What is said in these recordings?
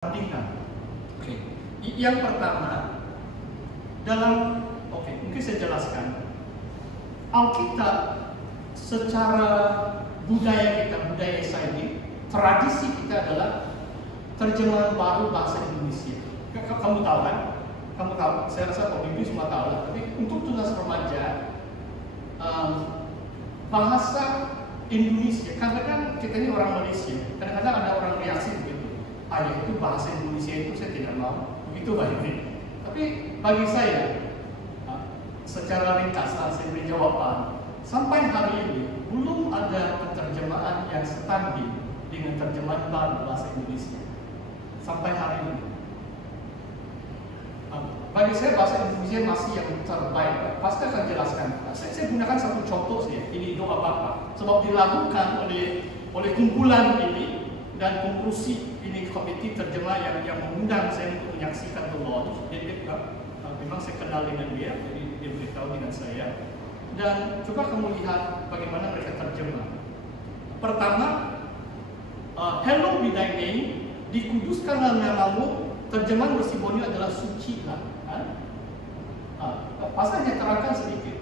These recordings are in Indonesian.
Bandingkan. Oke. Yang pertama, mungkin saya jelaskan. Alkitab secara budaya SID, tradisi kita adalah terjemahan baru bahasa Indonesia. Kamu tahu kan? Kamu tahu, saya rasa itu semua tahu lah. Tapi untuk tunas remaja, bahasa Indonesia, kadang-kadang kita ini orang Malaysia, kadang-kadang ada orang reaksi begitu. Ya itu bahasa Indonesia itu saya tidak mau, begitu Pak ini. Tapi bagi saya, secara ringkas saya beri jawaban. Sampai hari ini belum ada penerjemahan yang setanding dengan terjemahan baru bahasa Indonesia. Sampai hari ini. Bagi saya bahasa Indonesia masih yang terbaik. Pasti akan jelaskan. Saya gunakan satu contoh saja. Ini doa Bapa. Sebab dilakukan oleh kumpulan ini dan konklusi ini komite terjemah yang mengundang saya untuk menyaksikan doa. Jadi memang saya kenal dengan dia, jadi dia beritahu dengan saya. Dan coba kamu lihat bagaimana mereka terjemah. Pertama, hello be thy name, dikuduskanlah namamu. Terjemahan bersibonyo adalah suci lah. Pasalnya terangkan sedikit.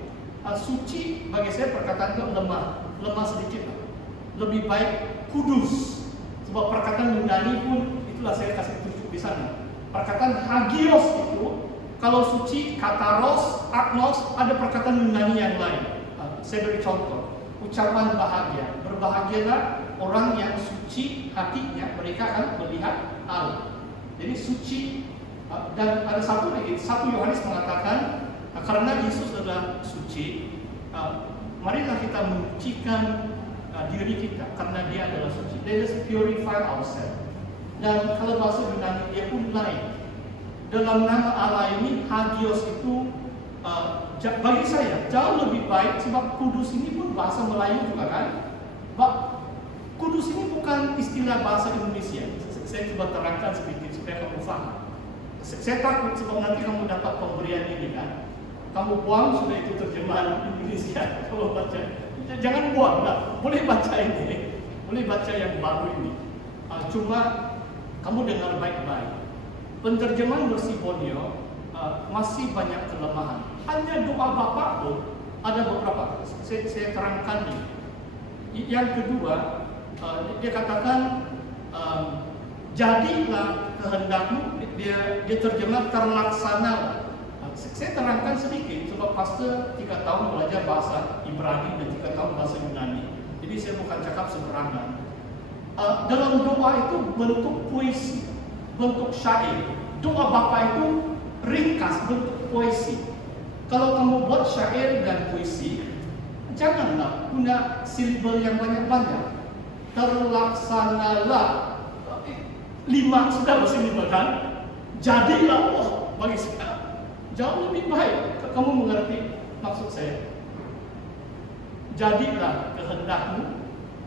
Suci bagi saya perkataan itu lemah sedikit lah. Lebih baik kudus. Sebab perkataan Yunani pun itulah saya kasih tunjuk di sana. Perkataan hagios itu kalau suci, kataros, agnos, ada perkataan Yunani yang lain. Saya beri contoh. Ucapan bahagia. Berbahagialah orang yang suci hatinya, mereka akan melihat Allah. Jadi suci. Dan ada satu lagi, 1 Yohanes mengatakan, karena Yesus adalah suci, marilah kita menyucikan diri kita, karena dia adalah suci. Let us purify ourselves. Dan kalau bahasa Yunani dia pun lain. Dalam nama Allah ini, hagios itu bagi saya jauh lebih baik, sebab kudus ini pun bahasa Melayu juga kan. Kudus ini bukan istilah bahasa Indonesia. Saya coba terangkan sedikit supaya kamu paham. Saya takut sebab nanti kamu dapat pemberian ini kan. Kamu buang sudah itu terjemahan Indonesia. Kalau baca, jangan buang lah. Boleh baca ini, boleh baca yang baru ini. Cuma kamu dengar baik-baik. Penerjemahan bersibonyo masih banyak kelemahan. Hanya doa Bapa pun ada beberapa. Saya terangkan ini. Yang kedua, dia katakan jadilah kehendakmu. Dia terjemah terlaksana. Saya terangkan sedikit sebab pastor 3 tahun belajar bahasa Ibrani dan 3 tahun bahasa Yunani. Jadi saya bukan cakap sembarangan. Dalam doa itu bentuk puisi, bentuk syair. Doa Bapa itu ringkas, bentuk puisi. Kalau kamu buat syair dan puisi, janganlah guna silibel yang banyak-banyak. Terlaksanalah 5 sudah bersilibel kan? Jadilah bagi saya jauh lebih baik. Kamu mengerti maksud saya? Jadilah kehendakmu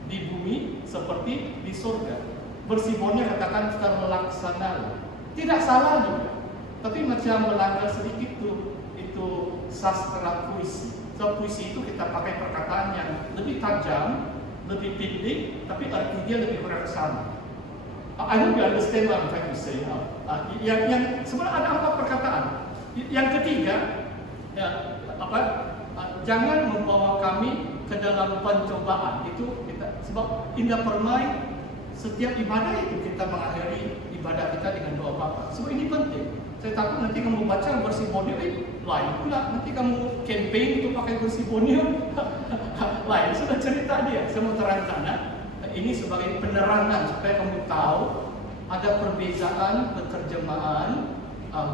di bumi seperti di surga. Bersibonnya katakan terlaksana. Tidak salah juga. Tapi macam melanggar sedikit itu sastra puisi. So puisi itu kita pakai perkataan yang lebih tajam, lebih pendek, tapi artinya lebih bijaksana. I hope you understand what I'm trying to say. Yang sebenarnya ada 4 perkataan. Yang ketiga, jangan membawa kami ke dalam pencobaan. Itu kita, sebab indah permai setiap ibadah itu kita mengakhiri ibadah kita dengan doa Bapa. Sebab ini penting. Saya takut nanti kamu baca bersibonyo lain pula. Nanti kamu campaign untuk pakai bersibonyo lain. Sudah cerita dia. Saya mau terangkan. Ini sebagai penerangan supaya kamu tahu ada perbezaan penerjemahan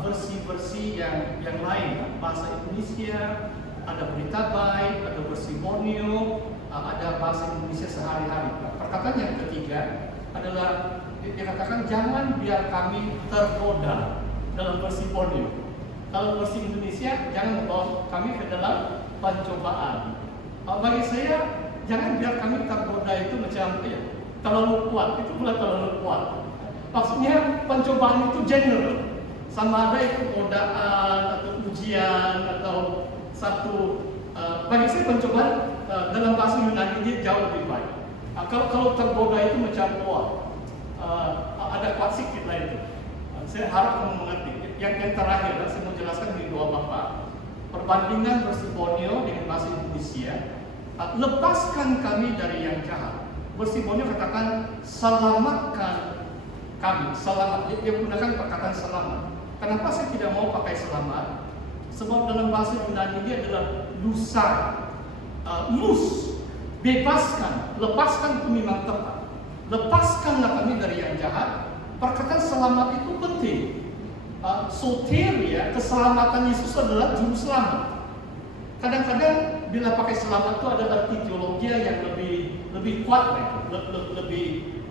versi-versi yang lain. Bahasa Indonesia ada berita baik, ada bersibonyo, ada bahasa Indonesia sehari-hari. Perkataan yang ketiga adalah dikatakan jangan biar kami tergoda dalam bersibonyo. Kalau versi Indonesia jangan membawa kami ke dalam pencobaan. Bagi saya jangan biar kami tergoda itu macam terlalu kuat, itu pula terlalu kuat. Maksudnya pencobaan itu general, sama ada itu godaan atau ujian atau satu. Bagi saya pencobaan dalam bahasa Yunani dia jauh lebih baik. Kalau tergoda itu macam ada kuat sikit lah itu. Saya harap kamu mengerti. Yang terakhir, saya mau jelaskan di doa Bapa. Perbandingan bersih Borneo dengan bahasa Indonesia. Lepaskan kami dari yang jahat. Bersih Borneo katakan selamatkan kami. Selamat. Dia gunakan perkataan selamat. Kenapa saya tidak mau pakai selamat? Sebab dalam bahasa Yunani dia adalah lusa, lus, bebaskan, lepaskan itu memang tepat. Lepaskanlah kami dari yang jahat. Perkataan selamat itu penting. Soteria, keselamatan Yesus adalah juru selamat. Kadang-kadang bila pakai selamat itu ada arti teologi yang lebih kuat,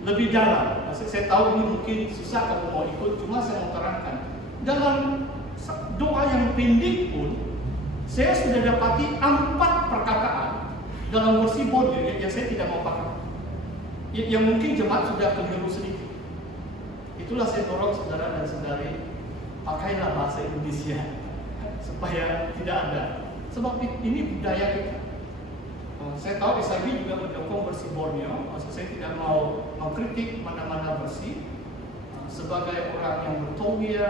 lebih dalam. Saya tahu ini mungkin susah kamu mau ikut, cuma saya mau terangkan. Dalam doa yang pendek pun, saya sudah dapati 4 perkataan dalam bersih Borneo yang saya tidak mau pakai. Yang mungkin jemaat sudah keliru sedikit. Itulah saya dorong saudara dan saudari, pakailah bahasa Indonesia supaya tidak ada. Sebab ini budaya kita. Saya tahu SIB juga mendukung bersih Borneo. Maksud saya tidak mau mengkritik mana-mana bersih. Sebagai orang yang bertauhid,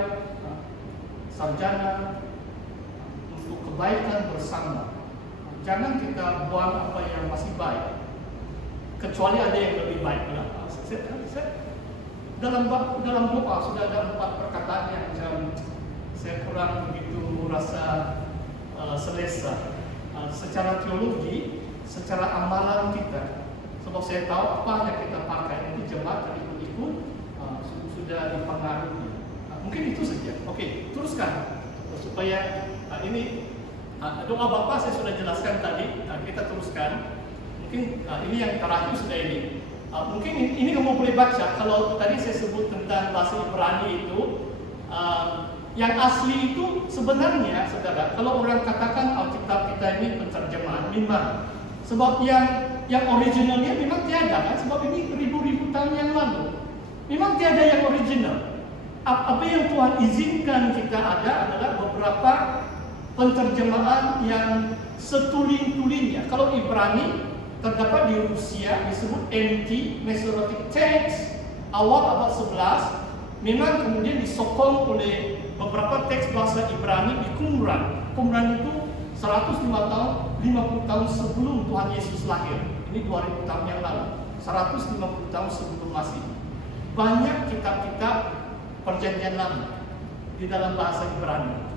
sarjana untuk kebaikan bersama. Jangan kita buang apa yang masih baik, kecuali ada yang lebih baik lah. Dalam doa sudah ada 4 perkataan yang saya kurang begitu rasa selesa. Secara teologi, secara amalan kita, sebab saya tahu apa yang kita pakai nanti jemaat dan ikut-ikut sudah dipengaruhi. Mungkin itu saja. Oke, teruskan supaya ini doa Bapa saya sudah jelaskan tadi. Kita teruskan. Mungkin ini yang terakhir sudah ini. Mungkin ini kamu boleh baca. Kalau tadi saya sebut tentang bahasa Ibrani itu, yang asli itu sebenarnya, saudara, kalau orang katakan Alkitab kita ini penterjemahan, memang. Sebab yang originalnya memang tiada kan? Sebab ini ribu-ribu tahun yang lalu. Memang tiada yang original. Apa yang Tuhan izinkan kita ada adalah beberapa penterjemahan yang setuling-tulingnya. Kalau Ibrani terdapat di Rusia disebut MT, Masoretic Text, awal abad 11, memang kemudian disokong oleh beberapa teks bahasa Ibrani di Qumran. Qumran itu 150 tahun sebelum Tuhan Yesus lahir. Ini 2000 tahun yang lalu. 150 tahun sebelum Masehi. Banyak kitab-kitab Perjanjian Lama di dalam bahasa Ibrani.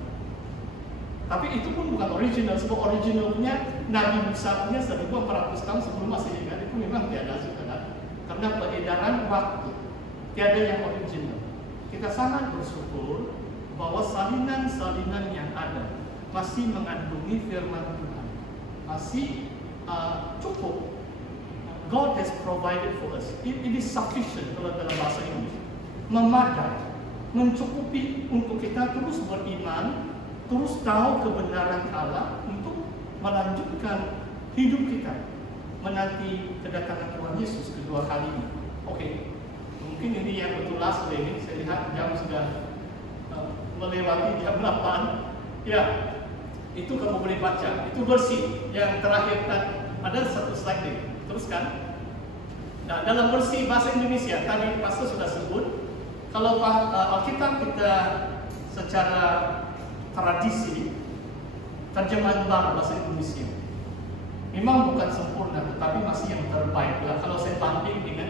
Tapi itu pun bukan original, sebab originalnya Nabi Musa punya 1400 tahun sebelum Masehi kan, itu memang tiada saudara. Karena peredaran waktu, tiada yang original. Kita sangat bersyukur bahwa salinan-salinan yang ada masih mengandungi firman Tuhan, masih cukup. God has provided for us. It is sufficient kalau dalam bahasa Inggris, memadai, mencukupi untuk kita terus beriman, terus tahu kebenaran Allah untuk melanjutkan hidup kita menanti kedatangan Tuhan Yesus kedua kalinya. Oke, mungkin ini yang betul last ini. Saya lihat jam sudah melewati jam 8. Ya, itu kamu boleh baca. Itu bersih yang terakhir kan. Ada satu slide ini. Teruskan. Nah, dalam bersih bahasa Indonesia tadi pastor sudah sebut. Kalau Alkitab kita secara tradisi terjemahan baru bahasa Indonesia memang bukan sempurna, tetapi masih yang terbaik. Kalau saya banding dengan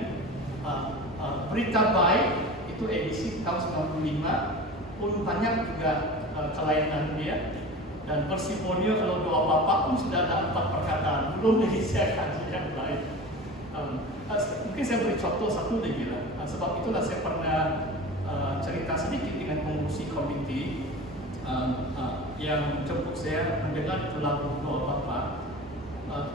Berita Baik itu edisi tahun 95 pun banyak juga kelainan dia. Dan Bersih Borneo kalau doa Bapak pun sudah ada 4 perkataan, belum disiapkan yang lain. Mungkin saya beri contoh satu lagi lah. Sebab itulah saya pernah cerita sedikit dengan pengurusi komite yang jemput saya mendengar itu lagu doa Bapa.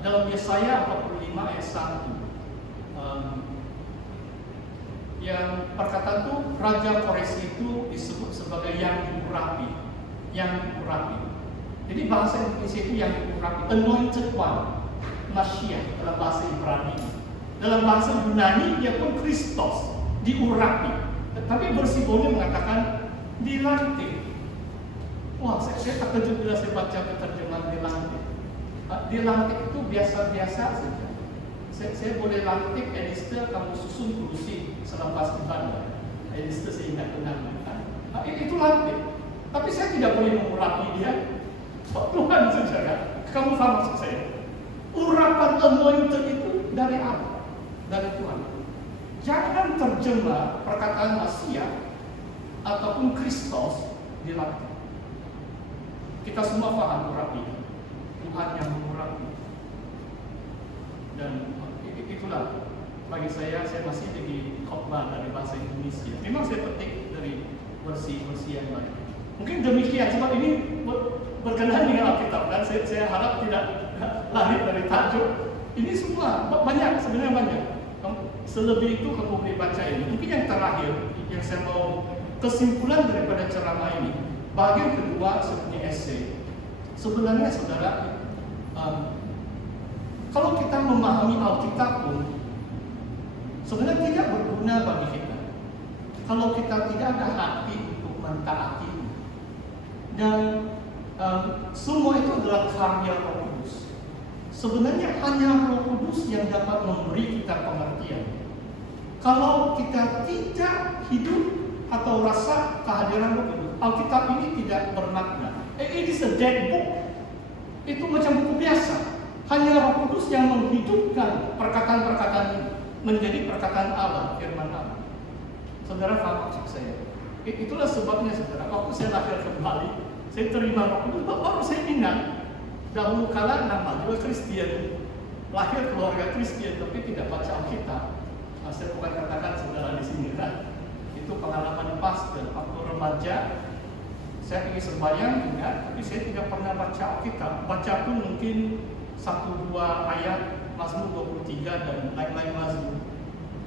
Dalam Yesaya 45 ayat 1, yang perkataan itu Raja Koresi itu disebut sebagai yang diurapi, Jadi bahasa Indonesia itu yang diurapi, anointed one, Mashiach dalam bahasa Ibrani. Dalam bahasa Yunani dia pun Kristus, diurapi. Tapi Bersih Borneo mengatakan dilantik. Wah, saya terkejut bila saya baca terjemahan dilantik. Dilantik itu biasa-biasa saja. Saya boleh lantik Esther, kamu susun kursi selepas ibadah. Itu saya ingat benar. Itu latih. Tapi saya tidak boleh mengurapi dia. Tuhan saudara, kamu paham maksud saya? Urapan anointed itu dari Allah, dari Tuhan. Jangan terjemah perkataan manusia ataupun Kristus dilatih. Kita semua paham urapi, Tuhan yang mengurapi. Dan itulah bagi saya masih jadi khotbah dari bahasa Indonesia. Memang saya petik dari versi yang lain. Mungkin demikian, sebab ini berkenaan dengan Alkitab, dan saya harap tidak lari dari tajuk. Ini semua banyak, sebenarnya banyak. Selebih itu kamu boleh baca ini. Mungkin yang terakhir yang saya mau kesimpulan daripada ceramah ini, bagian kedua seperti esai. Sebenarnya saudara, kalau kita memahami Alkitab pun sebenarnya tidak berguna bagi kita kalau kita tidak ada hati untuk mentaati. Dan semua itu adalah karya Roh Kudus. Sebenarnya hanya Roh Kudus yang dapat memberi kita pengertian. Kalau kita tidak hidup atau rasa kehadiran Roh Kudus, Alkitab ini tidak bermakna. It is a dead book. Itu macam buku biasa. Hanya Roh Kudus yang menghidupkan perkataan-perkataan ini menjadi perkataan Allah, firman Allah. Saudara paham maksud saya? Itulah sebabnya saudara, waktu saya lahir kembali, saya terima Roh Kudus, baru saya ingat dahulu kala nama juga Kristen, lahir keluarga Kristen, tapi tidak baca Alkitab. Saya bukan katakan saudara di sini kan, itu pengalaman pastor waktu remaja. Saya ingin sembahyang juga, tapi saya tidak pernah baca Alkitab. Baca pun mungkin 1-2 ayat Mazmur 23 dan lain-lain Mazmur.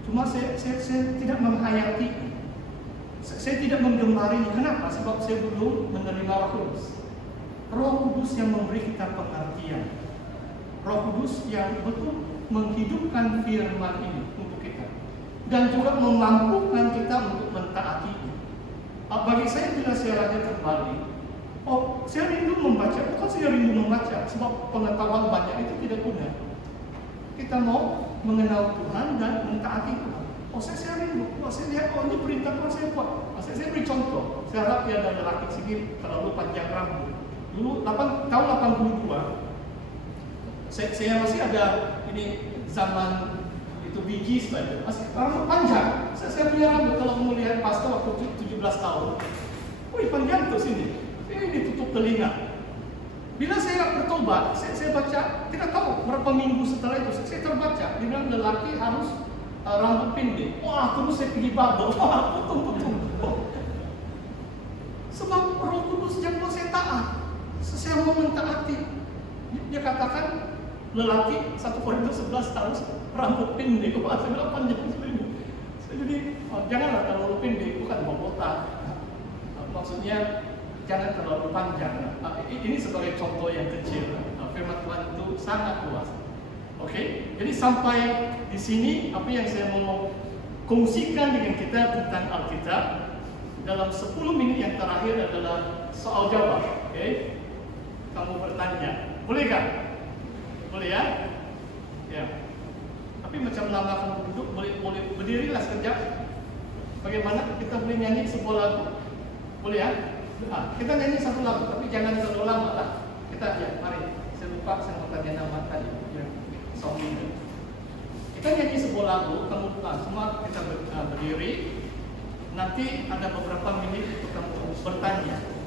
Cuma saya tidak menghayati. Saya tidak menggemari. Kenapa? Sebab saya belum menerima Roh Kudus. Roh Kudus yang memberi kita pengertian. Roh Kudus yang betul menghidupkan firman ini untuk kita. Dan juga memampukan kita untuk mentaati. Bagi saya bila saya lahir kembali, saya rindu membaca, bukan saya rindu membaca, sebab pengetahuan banyak itu tidak guna. Kita mau mengenal Tuhan dan mentaati Tuhan. Saya rindu, saya lihat, ini perintah Tuhan saya buat. Saya beri contoh, saya harap dia ada lelaki sini terlalu panjang rambut. Dulu tahun 82, saya masih ada ini zaman itu biji saja, masih rambut panjang. Saya punya rambut, kalau kamu lihat pastor waktu 17 tahun, wih panjang tuh sini, ini tutup telinga. Bila saya bertobat, saya baca, tidak tahu berapa minggu setelah itu, saya terbaca, dia bilang lelaki harus rambut pendek. Wah, terus saya pergi babel, wah, potong. Sebab Roh Kudus yang buat saya taat, saya mau mentaati. Dia katakan lelaki 1 Korintus 11 harus rambut pendek, wah, saya bilang panjang seperti. Jadi janganlah terlalu pendek, bukan bobotak. Maksudnya jangan terlalu panjang. Ini sebagai contoh yang kecil. Firman Tuhan itu sangat luas. Oke, jadi sampai di sini apa yang saya mau kongsikan dengan kita tentang Alkitab dalam 10 menit yang terakhir adalah soal jawab. Oke, kamu bertanya, boleh kan? Boleh ya? Ya. Tapi macam lama kamu duduk, boleh berdirilah sekejap. Bagaimana kita boleh nyanyi sebuah lagu? Boleh ya? Kita nyanyi satu lagu, tapi jangan terlalu lama lah. Kita ya, mari. Saya lupa, saya mau tanya nama tadi. Ya, kita nyanyi sebuah lagu, kamu semua kita berdiri. Nanti ada beberapa menit untuk kamu bertanya.